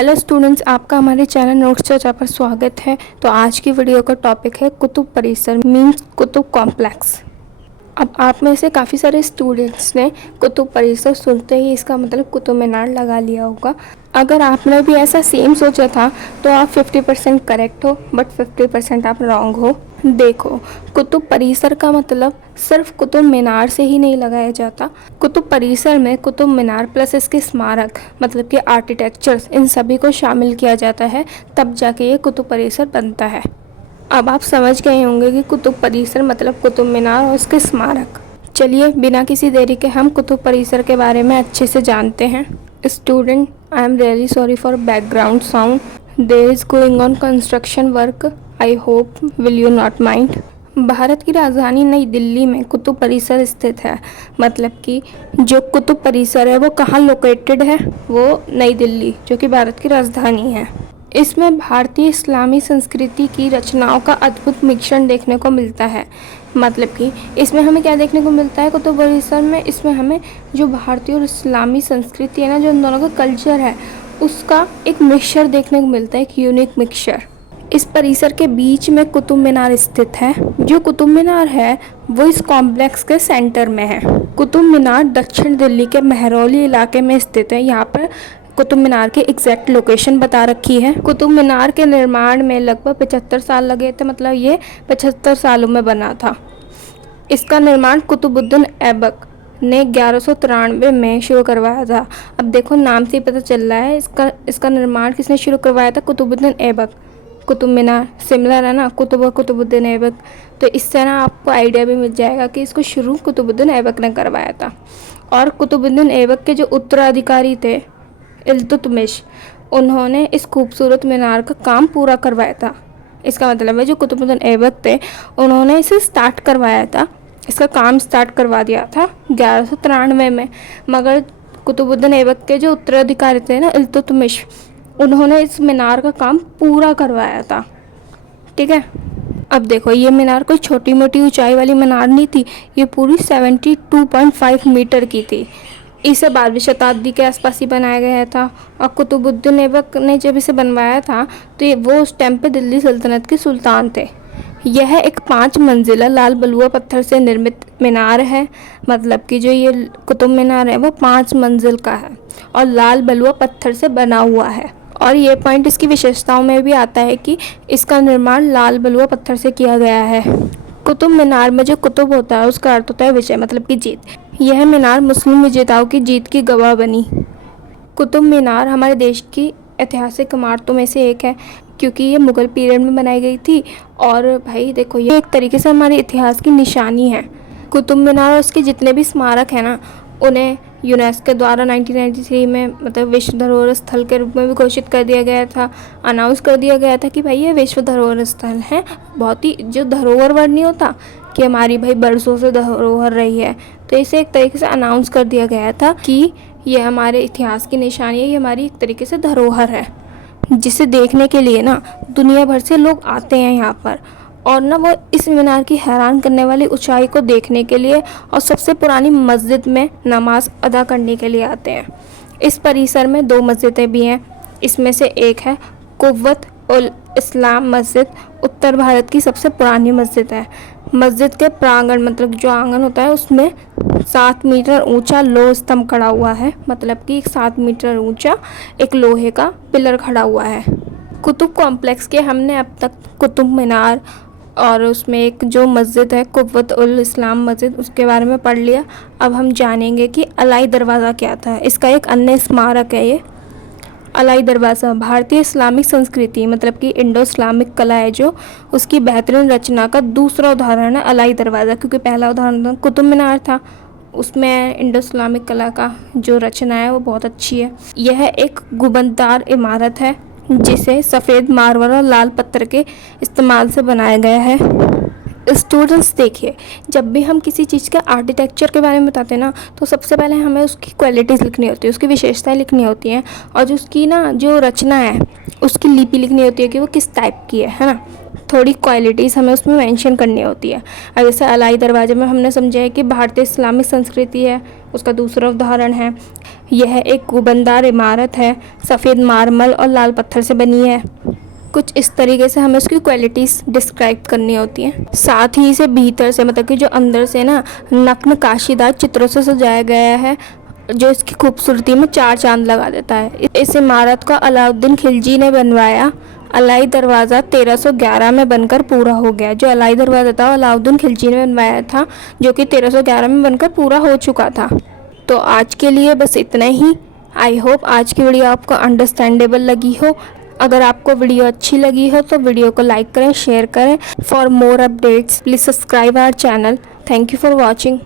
Hello students, आपका हमारे channel notes चर्चा पर स्वागत है। तो आज की वीडियो का टॉपिक है कुतुब परिसर मीन्स कुतुब कॉम्प्लेक्स। अब आप में से काफ़ी सारे स्टूडेंट्स ने कुतुब परिसर सुनते ही इसका मतलब कुतुब मीनार लगा लिया होगा। अगर आपने भी ऐसा सेम सोचा था तो आप 50% करेक्ट हो, बट 50% आप रॉन्ग हो। देखो, कुतुब परिसर का मतलब सिर्फ कुतुब मीनार से ही नहीं लगाया जाता। कुतुब परिसर में कुतुब मीनार प्लस इसके स्मारक मतलब कि आर्किटेक्चर्स, इन सभी को शामिल किया जाता है, तब जाके ये कुतुब परिसर बनता है। अब आप समझ गए होंगे कि कुतुब परिसर मतलब कुतुब मीनार और उसके स्मारक। चलिए बिना किसी देरी के हम कुतुब परिसर के बारे में अच्छे से जानते हैं। Student, I am really sorry for background sound, there is going on construction work, I hope will you not mind. Bharat की राजधानी नई दिल्ली में कुतुब परिसर स्थित है। मतलब कि जो कुतुब परिसर है वो कहाँ लोकेटेड है, वो नई दिल्ली जो कि भारत की राजधानी है। इसमें भारतीय इस्लामी संस्कृति की रचनाओं का अद्भुत मिश्रण देखने को मिलता है। मतलब कि इसमें हमें क्या देखने को मिलता है कुतुब परिसर में, इसमें हमें जो भारतीय और इस्लामी संस्कृति है ना, जो उन दोनों का कल्चर है, उसका एक मिक्सचर देखने को मिलता है, एक यूनिक मिक्सचर। इस परिसर के बीच में कुतुब मीनार स्थित है। जो कुतुब मीनार है वो इस कॉम्प्लेक्स के सेंटर में है। कुतुब मीनार दक्षिण दिल्ली के महरौली इलाके में स्थित है। यहाँ पर कुतुब मीनार की एग्जैक्ट लोकेशन बता रखी है। कुतुब मीनार के निर्माण में लगभग 75 साल लगे थे, मतलब ये 75 सालों में बना था। इसका निर्माण कुतुबुद्दीन ऐबक ने 1193 में शुरू करवाया था। अब देखो, नाम से ही पता चल रहा है इसका निर्माण किसने शुरू करवाया था, कुतुबुद्दीन ऐबक। कुतुब मीनार सिमिलर है ना, कुतुब और कुतुबुद्दीन ऐबक, तो इससे ना आपको आइडिया भी मिल जाएगा कि इसको शुरू कुतुबुद्दीन ऐबक ने करवाया था। और कुतुबुद्दीन ऐबक के जो उत्तराधिकारी थे इल्तुतमिश, उन्होंने इस खूबसूरत मीनार का काम पूरा करवाया था। इसका मतलब है जो कुतुबुद्दीन ऐबक थे उन्होंने इसे स्टार्ट करवाया था, इसका काम स्टार्ट करवा दिया था 1193 में। मगर कुतुबुद्दीन ऐबक के जो उत्तराधिकारी थे ना इल्तुतमिश, उन्होंने इस मीनार का काम पूरा करवाया था। ठीक है। अब देखो, ये मीनार कोई छोटी मोटी ऊंचाई वाली मीनार नहीं थी, ये पूरी 72.5 मीटर की थी। इसे 12वीं शताब्दी के आसपास ही बनाया गया था। और कुतुबुद्दीन ऐबक ने जब इसे बनवाया था तो ये वो उस टाइम पे दिल्ली सल्तनत के सुल्तान थे। यह एक 5 मंजिला लाल बलुआ पत्थर से निर्मित मीनार है। मतलब कि जो ये कुतुब मीनार है वो 5 मंजिल का है और लाल बलुआ पत्थर से बना हुआ है। और ये पॉइंट इसकी विशेषताओं में भी आता है कि इसका निर्माण लाल बलुआ पत्थर से किया गया है। कुतुब मीनार में जो कुतुब होता है उसका अर्थ होता है विजय, मतलब कि जीत। यह मीनार मुस्लिम विजेताओं की जीत की गवाह बनी। कुतुब मीनार हमारे देश की ऐतिहासिक इमारतों में से एक है, क्योंकि ये मुग़ल पीरियड में बनाई गई थी। और भाई देखो, ये एक तरीके से हमारे इतिहास की निशानी है। कुतुब मीनार और उसके जितने भी स्मारक हैं ना, उन्हें यूनेस्को द्वारा 1993 में मतलब विश्व धरोहर स्थल के रूप में भी घोषित कर दिया गया था। अनाउंस कर दिया गया था कि भाई ये विश्व धरोहर स्थल है। बहुत ही जो धरोहर वर्ड नहीं होता कि हमारी भाई बरसों से धरोहर रही है, तो इसे एक तरीके से अनाउंस कर दिया गया था कि ये हमारे इतिहास की निशानी है, ये हमारी एक तरीके से धरोहर है, जिसे देखने के लिए ना दुनिया भर से लोग आते हैं यहाँ पर। और ना वो इस मीनार की हैरान करने वाली ऊंचाई को देखने के लिए और सबसे पुरानी मस्जिद में नमाज अदा करने के लिए आते हैं। इस परिसर में 2 मस्जिदें भी हैं। इसमें से एक है कुव्वत उल इस्लाम मस्जिद, उत्तर भारत की सबसे पुरानी मस्जिद है। मस्जिद के प्रांगण मतलब जो आंगन होता है उसमें 7 मीटर ऊंचा लोह स्तंभ खड़ा हुआ है। मतलब कि 7 मीटर ऊंचा एक लोहे का पिलर खड़ा हुआ है। कुतुब कॉम्प्लेक्स के हमने अब तक कुतुब मीनार और उसमें एक जो मस्जिद है कुव्वत उल इस्लाम मस्जिद, उसके बारे में पढ़ लिया। अब हम जानेंगे कि अलाई दरवाज़ा क्या था। इसका एक अन्य स्मारक है ये अलाई दरवाज़ा। भारतीय इस्लामिक संस्कृति मतलब कि इंडो इस्लामिक कला है जो, उसकी बेहतरीन रचना का दूसरा उदाहरण है अलाई दरवाज़ा। क्योंकि पहला उदाहरण कुतुब मीनार था, उसमें इंडो इस्लामिक कला का जो रचना है वो बहुत अच्छी है। यह एक गुंबददार इमारत है जिसे सफ़ेद मार्बल और लाल पत्थर के इस्तेमाल से बनाया गया है। स्टूडेंट्स देखिए, जब भी हम किसी चीज़ के आर्किटेक्चर के बारे में बताते हैं ना, तो सबसे पहले हमें उसकी क्वालिटीज़ लिखनी होती है, उसकी विशेषताएं लिखनी होती हैं, और जो उसकी ना जो रचना है उसकी लिपि लिखनी होती है कि वो किस टाइप की है ना। थोड़ी क्वालिटीज़ हमें उसमें मेंशन करनी होती है। अब जैसे अलाई दरवाजे में हमने समझा है कि भारतीय इस्लामिक संस्कृति है, उसका दूसरा उदाहरण है यह एक गुंबददार इमारत है, सफ़ेद मार्बल और लाल पत्थर से बनी है। कुछ इस तरीके से हमें उसकी क्वालिटीज़ डिस्क्राइब करनी होती हैं। साथ ही इसे भीतर से मतलब कि जो अंदर से ना नक्काशीदार चित्रों से सजाया गया है, जो इसकी खूबसूरती में चार चांद लगा देता है। इस इमारत को अलाउद्दीन खिलजी ने बनवाया। अलाई दरवाज़ा 1311 में बनकर पूरा हो गया। जो अलाई दरवाज़ा था अलाउद्दीन खिलजी ने बनवाया था, जो कि 1311 में बनकर पूरा हो चुका था। तो आज के लिए बस इतना ही। आई होप आज की वीडियो आपको अंडरस्टैंडेबल लगी हो। अगर आपको वीडियो अच्छी लगी हो तो वीडियो को लाइक करें, शेयर करें। For more updates please subscribe our channel. Thank you for watching.